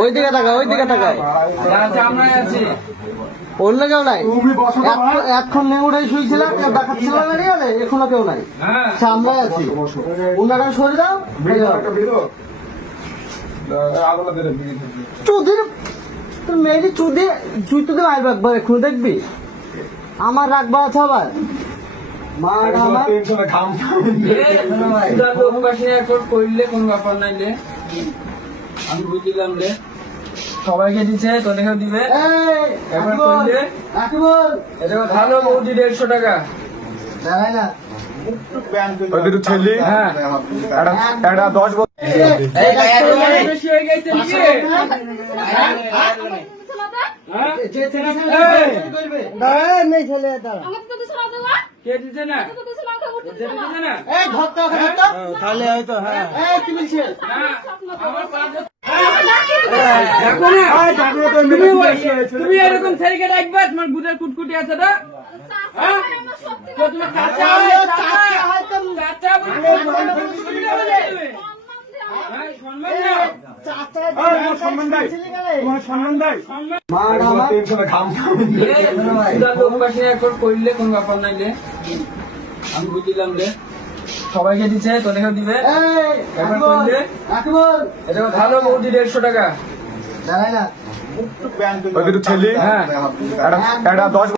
ওইদিকে তাকাও, ওইদিকে তাকাও। আমরাই আছি। অন্য কেউ নাই। এখন নেউড়াই শুয়েছিলাম, কেউ দেখাচ্ছিল না গাড়ি, এখনো কেউ নাই। আমরাই আছি। ওনারা সরে দাও। চৌধুরী তোর মেয়েটি চুদি তুই তো আসবে একবার, এখন দেখবি আমার রাখবা আছে আবার। করলে কোন ব্যাপার নাই রে, আমি বুঝলাম রে। সবাইকে দিচ্ছে, তোদেরকেও দিবে। একবার করলে এটা ভালো বৌদি 150 টাকা। দাঁড়ায় না ছেলে হ্যাঁ একটা 10 বেশি হয়ে গেছে নাকি? কে দিচ্ছে না? তাহলে হয়তো হ্যাঁ কি বলছে তুমি এরকম ছেলেকে ডাকবে, তোমার বুঝের কুটকুটি আছে না? করলে কোন ব্যাপার নাই রে, আমি বুঝলাম রে। সবাইকে দিচ্ছে, তোদেরকেও দিবে। একবার করলে এটা ভালো বৌদি 150 টাকা। দাঁড়ায় না ছেলে হ্যাঁ একটা 10